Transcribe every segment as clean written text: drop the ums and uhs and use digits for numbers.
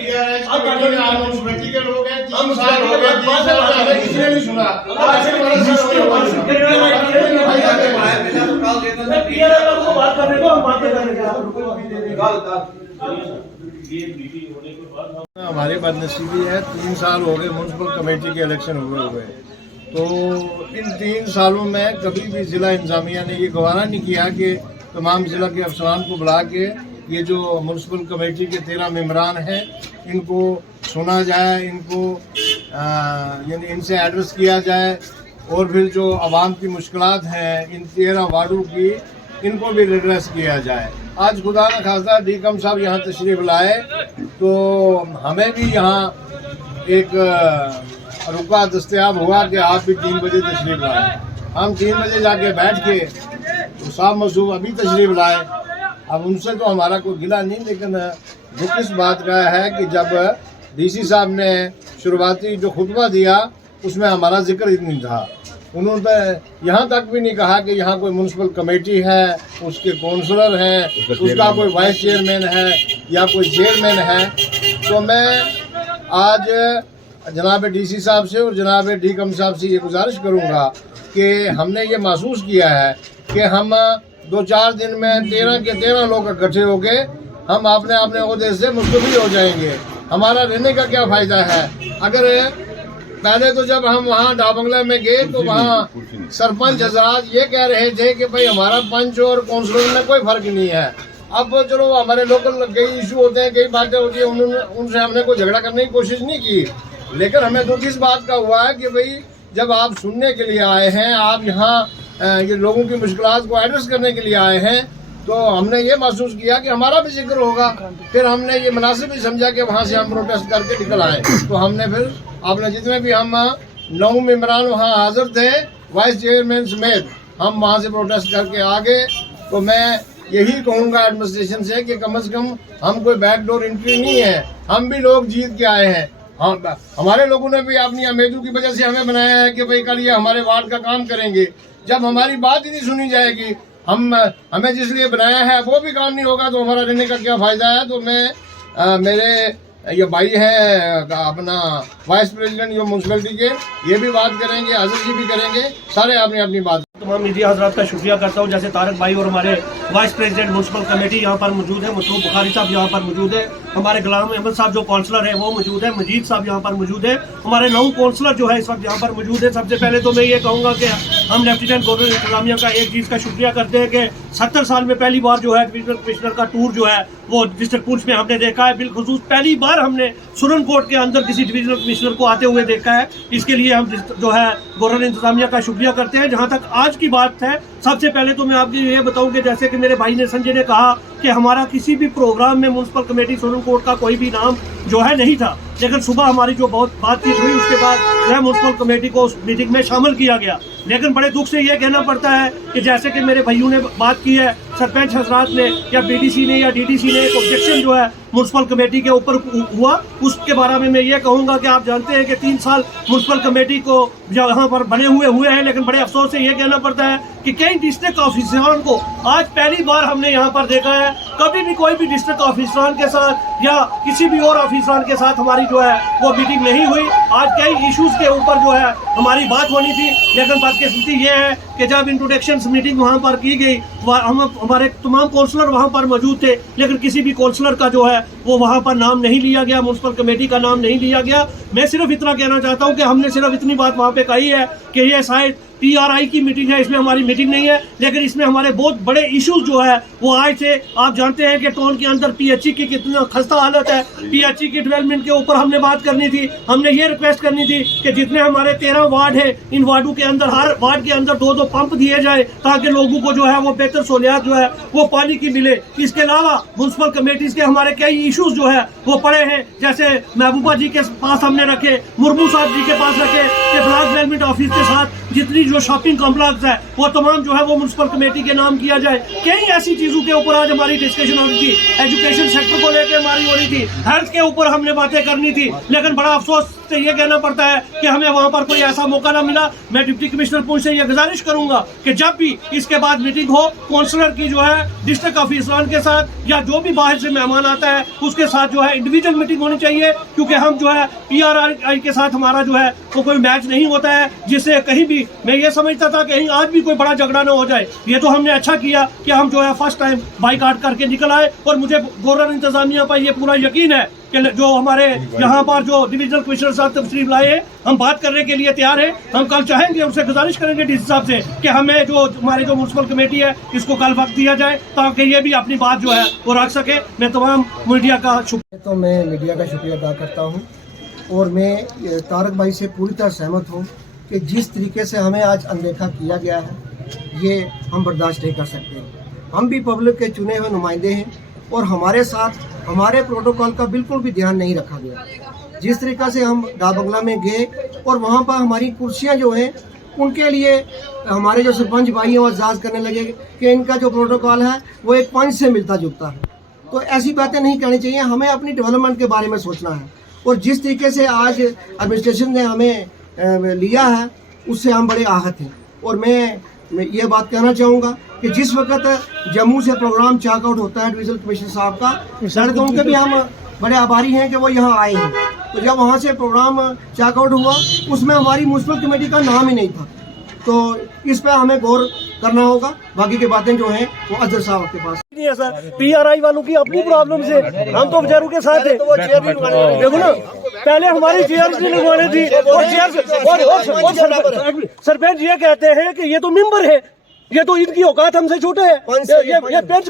Municipality के लोग हैं, 3 साल हो गए, 3 साल से हमें किसी ने नहीं सुना। हमारी बदनसीबी है, 3 साल हो गए म्यूनसिपल कमेटी के इलेक्शन हुए। तो इन 3 सालों में कभी भी जिला इंतजामिया ने ये गवारा नहीं किया कि तमाम जिला के अफसरान को बुला के ये जो म्यूनसिपल कमेटी के 13 मेंबरान हैं इनको सुना जाए, इनको यानी इनसे एड्रेस किया जाए और फिर जो आवाम की मुश्किलात हैं इन 13 वार्डों की इनको भी रिड्रेस किया जाए। आज खुदा न खास्ता डीकम साहब यहाँ तशरीफ लाए तो हमें भी यहाँ एक रुका दस्तयाब हुआ कि आप भी 3 बजे तशरीफ लाए। हम 3 बजे जाके बैठ के तो साहब मसूब अभी तशरीफ लाए। अब उनसे तो हमारा कोई गिला नहीं, लेकिन दुख इस बात का है कि जब डीसी साहब ने शुरुआती जो खुतबा दिया उसमें हमारा जिक्र ही नहीं था। उन्होंने यहाँ तक भी नहीं कहा कि यहाँ कोई म्यूनसिपल कमेटी है, उसके काउंसलर हैं, उसका कोई वाइस चेयरमैन है या कोई चेयरमैन है। तो मैं आज जनाब डीसी साहब से और जनाब डीकम साहब से ये गुजारिश करूँगा कि हमने ये महसूस किया है कि हम 2-4 दिन में 13 के 13 लोग इकट्ठे हो गए, हम अपने ओहदे से मुस्तफी हो जाएंगे। हमारा रहने का क्या फ़ायदा है? अगर पहले तो जब हम वहाँ डाबंगला में गए तो वहाँ सरपंच हजरात ये कह रहे थे कि भाई हमारा पंच और काउंसलर में कोई फ़र्क नहीं है। अब चलो हमारे लोकल कई इशू होते हैं, कई बातें होती हैं, उनसे हमने कोई झगड़ा करने की कोशिश नहीं की, लेकिन हमें दुख इस बात का हुआ है कि भाई जब आप सुनने के लिए आए हैं, आप यहाँ ये लोगों की मुश्किलात को एड्रेस करने के लिए आए हैं, तो हमने ये महसूस किया कि हमारा भी जिक्र होगा। फिर हमने ये मुनासिब भी समझा कि वहाँ से हम प्रोटेस्ट करके निकल आए। तो हमने फिर आपने जितने भी हम 9 मेंबरान वहाँ हाजिर थे, वाइस चेयरमैन समेत, हम वहाँ से प्रोटेस्ट करके आ गए। तो मैं यही कहूँगा एडमिनिस्ट्रेशन से कि कम से कम हम कोई बैकडोर एंट्री नहीं है, हम भी लोग जीत के आए हैं। हमारे लोगों ने भी अपनी उम्मीदों की वजह से हमें बनाया है कि भाई कल ये हमारे वार्ड का काम करेंगे। जब हमारी बात ही नहीं सुनी जाएगी, हमें जिस लिए बनाया है वो भी काम नहीं होगा, तो हमारा रहने का क्या फ़ायदा है। तो मैं मेरे ये भाई हैं अपना वाइस प्रेसिडेंट जो म्यूनसिपैलिटी के, ये भी बात करेंगे, हजरत जी भी करेंगे, सारे अपनी अपनी बात। तमाम मीडिया हजरात का शुक्रिया करता हूँ, जैसे तारक भाई और हमारे वाइस प्रेसिडेंट म्यूनसिपल कमेटी यहाँ पर मौजूद है, मसरूफ बुखारी साहब यहाँ पर मौजूद है, हमारे गुलाम अहमद साहब जो काउंसलर है वो मौजूद है, मजीद साहब यहाँ पर मौजूद है, हमारे 9 काउंसलर जो है इस वक्त यहाँ पर मौजूद है। सबसे पहले तो मैं ये कहूँगा कि हम लेफ्टिनेंट गवर्नर इंतजामिया का एक चीज़ का शुक्रिया करते हैं कि 70 साल में पहली बार जो है डिविजनल कमिश्नर का टूर जो है वो डिस्ट्रिक्ट पुलिस में हमने देखा है। बिलखुसूस पहली बार हमने सुरन कोर्ट के अंदर किसी डिविजनल कमिश्नर को आते हुए देखा है। इसके लिए हम जो है गवर्नर इंतजामिया का शुक्रिया करते हैं। जहाँ तक आज की बात है, सबसे पहले तो मैं आपको ये बताऊं कि जैसे कि मेरे भाई ने संजय ने कहा कि हमारा किसी भी प्रोग्राम में म्यूनसिपल कमेटी सुरन कोर्ट का कोई भी नाम जो है नहीं था, लेकिन सुबह हमारी जो बहुत बातचीत हुई उसके बाद जो है म्यूनसिपल कमेटी को उस मीटिंग में शामिल किया गया। लेकिन बड़े दुख से यह कहना पड़ता है कि जैसे कि मेरे भाइयों ने बात की है, सरपंच हजरात ने या बीडीसी ने या डीडीसी ने एक ऑब्जेक्शन जो है म्यूनसिपल कमेटी के ऊपर हुआ, उसके बारे में मैं ये कहूँगा कि आप जानते हैं कि 3 साल म्यूनसिपल कमेटी को यहाँ पर बने हुए हैं, लेकिन बड़े अफसोस से ये कहना पड़ता है कि कई डिस्ट्रिक्ट ऑफिसरान को आज पहली बार हमने यहाँ पर देखा है। कभी भी कोई भी डिस्ट्रिक्ट ऑफिसरान के साथ या किसी भी और ऑफिसरान के साथ हमारी जो है वो मीटिंग नहीं हुई। आज कई इश्यूज के ऊपर जो है हमारी बात होनी थी, लेकिन बदकिस्मती ये है कि जब इंट्रोडक्शन मीटिंग वहाँ पर की गई, हमारे तमाम काउंसलर वहाँ पर मौजूद थे, लेकिन किसी भी काउंसलर का जो है वो वहाँ पर नाम नहीं लिया गया, म्यूनसिपल कमेटी का नाम नहीं लिया गया। मैं सिर्फ इतना कहना चाहता हूँ कि हमने सिर्फ इतनी बात वहाँ पे कही है कि ये शायद PRI की मीटिंग है, इसमें हमारी मीटिंग नहीं है, लेकिन इसमें हमारे बहुत बड़े इश्यूज जो है वो आए थे। आप जानते हैं कि टाउन के अंदर PHE की कितना खस्ता हालत है। PHE की डेवलपमेंट के ऊपर हमने बात करनी थी। हमने ये रिक्वेस्ट करनी थी कि जितने हमारे 13 वार्ड है, इन वार्डों के अंदर हर वार्ड के अंदर 2-2 पंप दिए जाए ताकि लोगों को जो है वो बेहतर सहूलियत जो है वो पानी की मिले। इसके अलावा म्यूनसिपल कमेटीज के हमारे कई इशूज जो है वो पड़े हैं, जैसे महबूबा जी के पास हमने रखे, मुर्मू साहब जी के पास रखे कि ब्लॉक डेवलपमेंट ऑफिस के साथ जितनी जो शॉपिंग कॉम्प्लेक्स है वो तमाम जो है वो म्युनिसिपल कमेटी के नाम किया जाए। कई ऐसी चीजों के ऊपर आज हमारी डिस्कशन हो रही थी, एजुकेशन सेक्टर को लेकर हमारी हो रही थी, हेल्थ के ऊपर हमने बातें करनी थी, लेकिन बड़ा अफसोस से ये कहना पड़ता है कि हमें वहां पर कोई ऐसा मौका ना मिला। मैं डिप्टी कमिश्नर पुंछ से ये गुजारिश करूंगा कि जब भी इसके बाद मीटिंग हो, काउंसलर की जो है डिस्ट्रिक्ट ऑफिसरान के साथ या जो भी बाहर से मेहमान आता है उसके साथ जो है इंडिविजुअल मीटिंग होनी चाहिए, क्योंकि हम जो है PRI के साथ हमारा जो है वो कोई मैच नहीं होता है, जिससे कहीं भी मैं ये समझता था कहीं आज भी कोई बड़ा झगड़ा ना हो जाए। ये तो हमने अच्छा किया कि हम जो है फर्स्ट टाइम बाइकाट करके निकल आए, और मुझे गवर्नर इंतजामिया पर ये पूरा यकीन है कि जो हमारे यहाँ पर जो डिविजनल कमिश्नर साहब तशरीफ लाए हैं, हम बात करने के लिए तैयार हैं। हम कल चाहेंगे, उनसे गुजारिश करेंगे डीसी साहब से कि हमें जो हमारी जो म्युनिसिपल कमेटी है इसको कल वक्त दिया जाए ताकि ये भी अपनी बात जो है वो रख सके। मैं तमाम मीडिया का तो मैं मीडिया का शुक्रिया अदा करता हूँ, और मैं तारक भाई से पूरी तरह सहमत हूँ कि जिस तरीके से हमें आज अनदेखा किया गया है ये हम बर्दाश्त नहीं कर सकते। हम भी पब्लिक के चुने हुए नुमाइंदे हैं, और हमारे साथ हमारे प्रोटोकॉल का बिल्कुल भी ध्यान नहीं रखा गया। जिस तरीके से हम डा बंगला में गए और वहाँ पर हमारी कुर्सियाँ जो हैं उनके लिए हमारे जो सरपंच भाई हैं वो एजाज करने लगे कि इनका जो प्रोटोकॉल है वो एक पंच से मिलता जुलता है। तो ऐसी बातें नहीं करनी चाहिए, हमें अपनी डेवलपमेंट के बारे में सोचना है। और जिस तरीके से आज एडमिनिस्ट्रेशन ने हमें लिया है उससे हम बड़े आहत हैं। और मैं ये बात कहना चाहूँगा कि जिस वक्त जम्मू से प्रोग्राम चेकआउट होता है डिविजनल कमिश्नर साहब का, तो उनके भी हम बड़े आभारी हैं कि वो यहाँ आए हैं। तो जब वहाँ से प्रोग्राम चेकआउट हुआ उसमें हमारी म्युनिसिपल कमेटी का नाम ही नहीं था, तो इस पर हमें गौर करना होगा। बाकी की बातें जो हैं वो अजहर साहब के पास नहीं है सर। PRI वालों की अपनी प्रॉब्लम से हम तो बेचारों के साथ है। देखो ना, पहले हमारी चेयर्स नहीं लगवानी थी, और चेयर्स सरपंच ये कहते हैं कि ये तो मेंबर है, ये तो इनकी औकात हमसे छोटे है, ये बेंच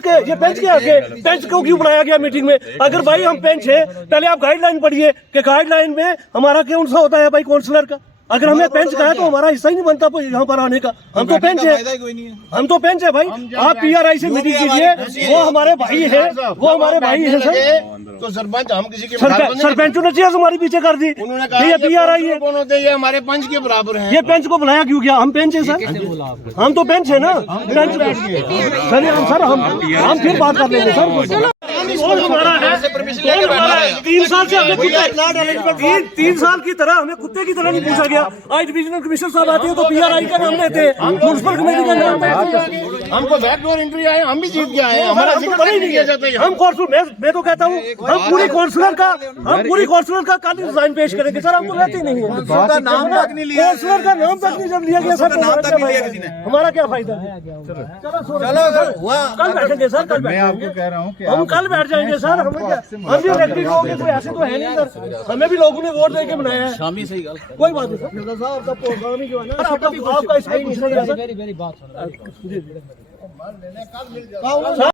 के आगे बेंच को क्यों बनाया गया मीटिंग में? अगर भाई हम बेंच है, पहले आप गाइडलाइन पढ़िए कि गाइडलाइन में हमारा कौन सा होता है भाई काउंसलर का। अगर हमें बेंच कहा तो हमारा हिस्सा ही नहीं बनता यहाँ पर आने का। हम तो बेंच है, हम तो बेंच है भाई। आप PRI से मीटिंग कीजिए, वो हमारे भाई है, वो हमारे भाई है सर। तो सरपंच हम किसी के सरपंचों ने चीज हमारी पीछे कर दी, ये PRI है, कौन होते हैं? ये हमारे पंच के बराबर हैं। ये बेंच को बुलाया क्यों गया? हम बेंच है सर, हम तो बेंच है ना। बेंच सर हम फिर बात कर लेंगे सर। हमारा है 3 साल से हमें 3 साल की तरह हमें कुत्ते की तरह नहीं पूछा गया। आज डिविजनल कमिश्नर साहब आते हैं तो PRI का नाम लेते हैं, म्युनिसिपल कमेटी का नाम लेते हैं। हमको बैकडोर एंट्री आए, हम भी जीत के आए, हमारा जिक्र ही नहीं किया जाता। हम काउंसिल, मैं तो कहता हूँ हम पूरी काउंसिलर का कल डिजाइन पेश करेंगे सर। हम तो रहते ही नहीं है, काउंसिलर का नाम तक नहीं जब लिया गया सर, हमारा क्या फायदा? चलो कल बैठेंगे सर, कल मैं आपको कह रहा हूँ हम कल बैठ जाएंगे सर। हमें क्या, हम भी इलेक्टेड लोग हैं, कोई ऐसे तो है नहीं सर। हमें भी लोगों ने वोट देके बनाया है। शामी सही गल, कोई बात नहीं सर। आपका प्रोग्राम ही जो है ना, आपका इसका ही नहीं सर।